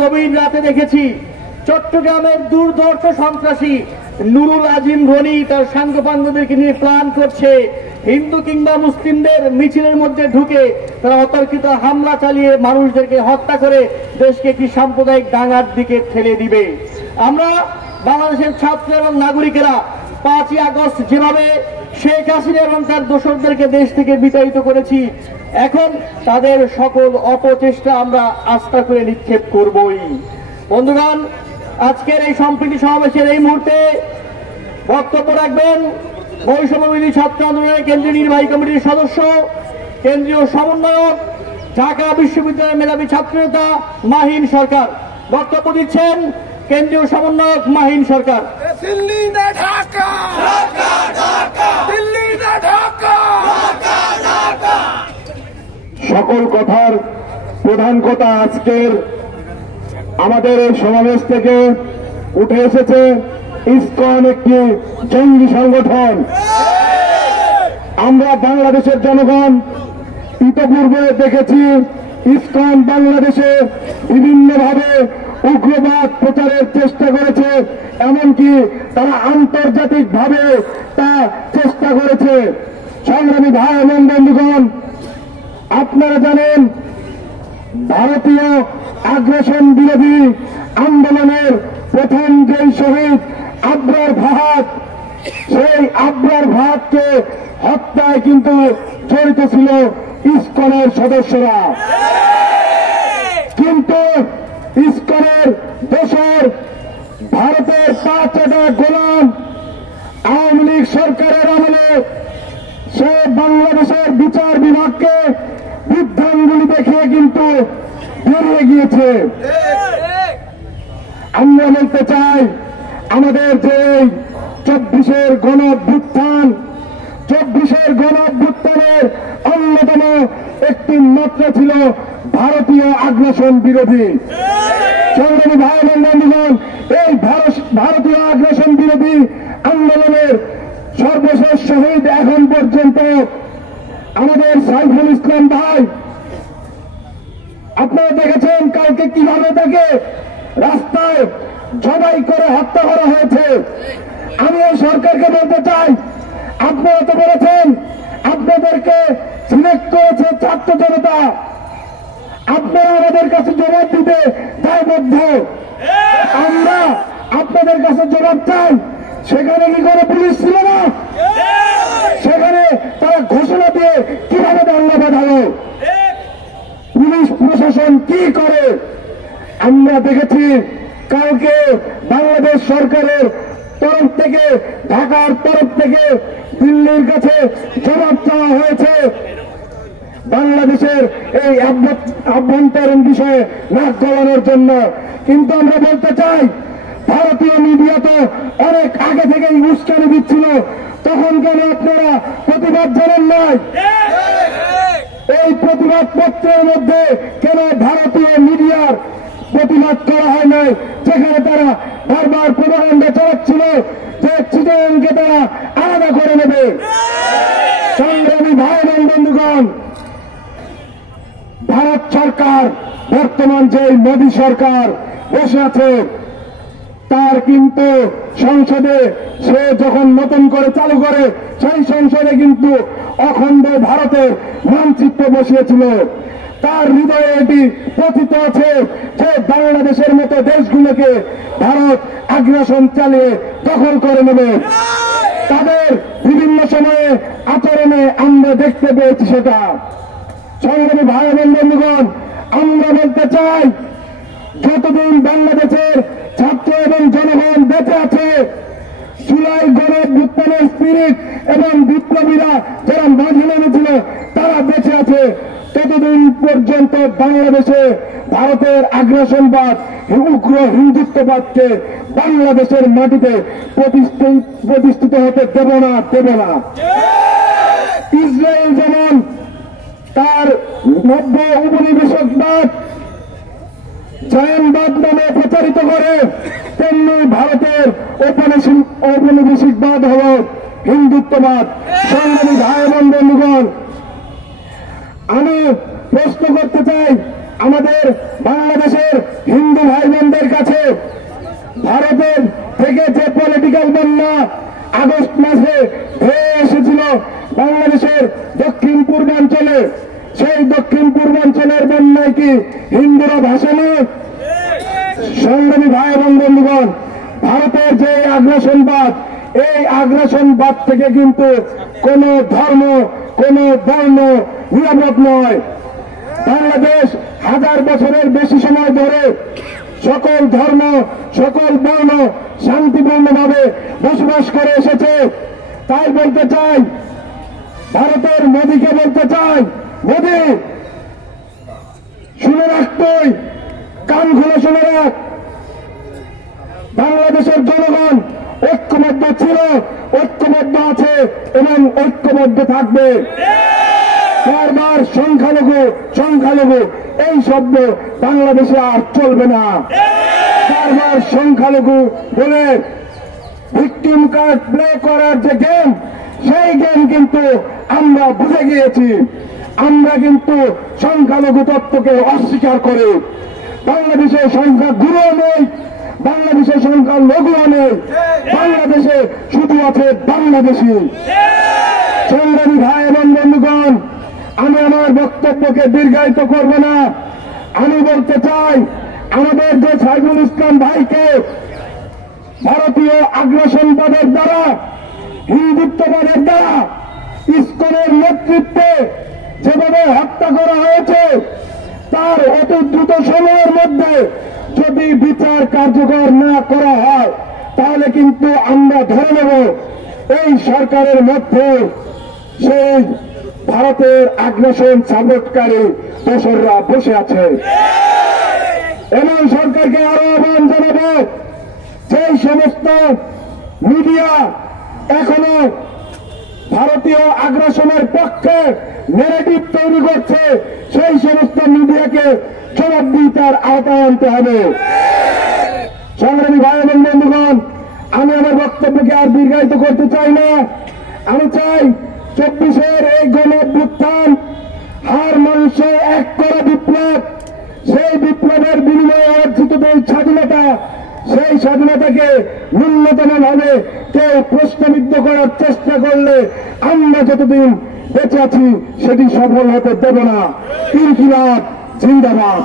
গভীর রাতে দেখেছি চট্টগ্রামের দুর্ধর্ষ সন্ত্রাসী নুরুল আজিম গনি তার সাঙ্গপাঙ্গদেরকে নিয়ে প্ল্যান করছে হিন্দু কিংবা মুসলিমদের মিছিলের মধ্যে ঢুকে তারা অতর্কিত হামলা চালিয়ে মানুষদেরকে হত্যা করে দেশকে একটি সাম্প্রদায়িক দাঙ্গার দিকে ঠেলে দিবে। আমরা বাংলাদেশের ছাত্র এবং নাগরিকেরা 5ই আগস্ট যেভাবে শেখ হাসিনা এবং তার দোসরদেরকে দেশ থেকে বিতাড়িত করেছি, এখন তাদের সকল অপচেষ্টা আমরা আস্থা করে নিক্ষেপ করবই। বন্ধুগণ, আজকের এই সম্প্রীতি সমাবেশের এই মুহূর্তে বক্তব্য রাখবেন বৈষম্যবিরোধী ছাত্র আন্দোলনের কেন্দ্রীয় নির্বাহী কমিটির সদস্য, কেন্দ্রীয় সমন্বয়ক, ঢাকা বিশ্ববিদ্যালয়ের মেধাবী ছাত্রনেতা মাহিন সরকার। বক্তব্য দিচ্ছেন কেন্দ্রীয় সমন্বয়ক মাহিন সরকার। সকল কথার প্রধান কথা আজকের আমাদের এই সমাবেশ থেকে উঠে এসেছে ইসকন একটি জঙ্গি সংগঠন। আমরা বাংলাদেশের জনগণ ইতপূর্বে দেখেছি ইসকন বাংলাদেশে বিভিন্নভাবে উগ্রবাদ প্রচারের চেষ্টা করেছে, এমনকি তারা আন্তর্জাতিকভাবে তা চেষ্টা করেছে। সংগ্রামী ভাই এবং বন্ধুগণ, আপনারা জানেন ভারতীয় আগ্রাসন বিরোধী আন্দোলনের প্রথম যেই শহীদ আবরার ফাহাদ, সেই আবরার ফাহাদকে হত্যায় কিন্তু জড়িত ছিল ইসকনের সদস্যরা। কিন্তু ইসকনের দোসর ভারতের 5টা গোলাম আওয়ামী লীগ সরকারের আমলে সে বাংলাদেশের বিচার বিভাগকে বৃদ্ধাঙ্গুলি দেখিয়ে কিন্তু বেরিয়ে গিয়েছে। আমরা বলতে চাই, আমাদের যে 24-এর গণঅভ্যুত্থান, 24-এর গণঅভ্যুত্থানের অন্যতম একটি মাত্রা ছিল ভারতীয় আগ্রাসন বিরোধী। সংগ্রামী ভাই এবং বন্ধুগণ, এই ভারতীয় আগ্রাসন বিরোধী আন্দোলনের সর্বশেষ শহীদ এখন পর্যন্ত আমাদের সাইফুল ইসলাম ভাই। আপনারা দেখেছেন কালকে কিভাবে তাকে রাস্তায় জবাই করে হত্যা করা হয়েছে। আমি এই সরকারকে বলতে চাই, আপনারা তো বলেছেন আপনাদেরকে সিলেক্ট করেছে ছাত্র জনতা, আপনারা আমাদের কাছে জবাব দিতে দায়বদ্ধ। আমরা আপনাদের কাছে জবাব চাই, সেখানে কি কোনো পুলিশ ছিল না? সেখানে তারা ঘোষণা দিয়ে কিভাবে দাঙ্গা বাঁধালো? পুলিশ প্রশাসন কি করে? আমরা দেখেছি কালকে বাংলাদেশ সরকারের তরফ থেকে, ঢাকার তরফ থেকে দিল্লির কাছে জবাব চাওয়া হয়েছে বাংলাদেশের এই আভ্যন্তরীণ বিষয়ে নাক গলানোর জন্য। কিন্তু আমরা বলতে চাই, ভারতীয় মিডিয়া তো অনেক আগে থেকেই উস্কানি দিচ্ছিল, তখন কেন আপনারা প্রতিবাদ জানান নাই? এই প্রতিবাদ পত্রের মধ্যে কেন ভারতীয় মিডিয়ার প্রতিবাদ করা হয় নাই, যেখানে তারা বারবার প্রোপাগান্ডা চালাচ্ছিল যে চিটাগাংকে তারা আলাদা করে নেবে? সংগ্রামী ভাই এবং বন্ধুগণ, ভারত সরকার, বর্তমান যে মোদী সরকার বসে আছে, তার কিন্তু সংসদে সে যখন নতুন করে চালু করে, সেই সংসদে কিন্তু অখণ্ড ভারতের মানচিত্র বসিয়েছিল। তার হৃদয়ে এটি প্রথিত আছে যে বাংলাদেশের মতো দেশগুলোকে ভারত আগ্রাসন চালিয়ে দখল করে নেবে। তাদের বিভিন্ন সময়ে আচরণে আমরা দেখতে পেয়েছি সেটা। সংগ্রামী ভাই এবং বন্ধুগণ, আমরা বলতে চাই, যতদিন বাংলাদেশের ছাত্র এবং জনগণ বেঁচে আছে, জুলাই গণঅভ্যুত্থানের স্পিরিট এবং বিপ্লবীরা যারা মাঝে নেমেছিল তারা বেঁচে আছে, ততদিন পর্যন্ত বাংলাদেশে ভারতের আগ্রাসনবাদ, উগ্র হিন্দুত্ববাদকে বাংলাদেশের মাটিতে প্রতিষ্ঠিত হতে দেব না। ইসরায়েল যেমন তার নব্য উপনিবেশবাদ, জায়নবাদ নামে প্রচারিত করে, তেমনি ভারতের ঔপনিবেশিকবাদ হল হিন্দুত্ববাদ। সংগ্রামী ভাই এবং বন্ধুগণ, আমি প্রশ্ন করতে চাই, আমাদের বাংলাদেশের হিন্দু আগস্ট মাসে ধেয়ে এসেছিল বাংলাদেশের দক্ষিণ পূর্বাঞ্চলে। সেই দক্ষিণ পূর্বাঞ্চলের বন্যায় কি হিন্দুরা ভাসেনি? সংগ্রামী ভাই এবং বন্ধুগণ, ভারতের যে আগ্রাসনবাদ, এই আগ্রাসনবাদ থেকে কিন্তু কোন ধর্ম, কোন বর্ণ নিরাপদ নয়। বাংলাদেশ হাজার বছরের বেশি সময় ধরে সকল ধর্ম, সকল বর্ণ শান্তিপূর্ণভাবে বসবাস করে এসেছে। তাই বলতে চাই, ভারতের মোদীকে বলতে চাই, মোদী শুনে রাখ, তুই কান খুলে শুনে রাখ, বাংলাদেশের জনগণ ঐক্যবদ্ধ ছিল, ঐক্যবদ্ধ আছে এবং ঐক্যবদ্ধ থাকবে। বারবার সংখ্যালঘু সংখ্যালঘু এই শব্দ বাংলাদেশে আর চলবে না। বারবার সংখ্যালঘু বলে ভিকটিম কার্ড প্লে করার যে গেম, সেই গেম কিন্তু আমরা বুঝে গিয়েছি। আমরা কিন্তু সংখ্যালঘু তত্ত্বকে অস্বীকার করি। বাংলাদেশে সংখ্যা গুরু নেই, বাংলাদেশের সংখ্যা লঘুও নেই, বাংলাদেশে শুধু আছে বাংলাদেশি। সংগ্রামী ভাই এবং বন্ধুগণ, আমি আমার বক্তব্যকে দীর্ঘায়িত করব না। আমি বলতে চাই, আমাদের যে সাইফুল ইসলাম ভাইকে ভারতীয় আগ্রাসনবাদের দ্বারা, হিন্দুত্ববাদের দ্বারা, ইসকনের নেতৃত্বে যেভাবে হত্যা করা হয়েছে, তার অতি দ্রুত সময়ের মধ্যে যদি বিচার কার্যকর না করা হয়, তাহলে কিন্তু আমরা ধরে নেব এই সরকারের মধ্যে সেই ভারতের আগ্রাসন সাপোর্টকারী দোসররা বসে আছে। এবং সরকারকে আরো আহ্বান জানাবো, যেই সমস্ত মিডিয়া এখনো ভারতীয় আগ্রাসনের পক্ষে ন্যারেটিভ তৈরি করছে, সেই সমস্ত মিডিয়াকে জবাবদিহিতার আওতায় আনতে হবে। সংগ্রামী ভাই এবং বন্ধুগণ, আমি আমার বক্তব্যকে আর দীর্ঘায়িত করতে চাই না। আমি চাই 24-এর এই গণ-অভ্যুত্থান, হার মানুষে এক করা বিপ্লব, সেই বিপ্লবের বিনিময়ে অর্জিত যে স্বাধীনতা, সেই স্বাধীনতাকে ন্যূনতম ভাবে কেউ প্রশ্নবিদ্ধ করার চেষ্টা করলে আমরা যতদিন বেঁচে আছি সেটি সফল হতে দেব না। ইনকিলাব জিন্দাবাদ।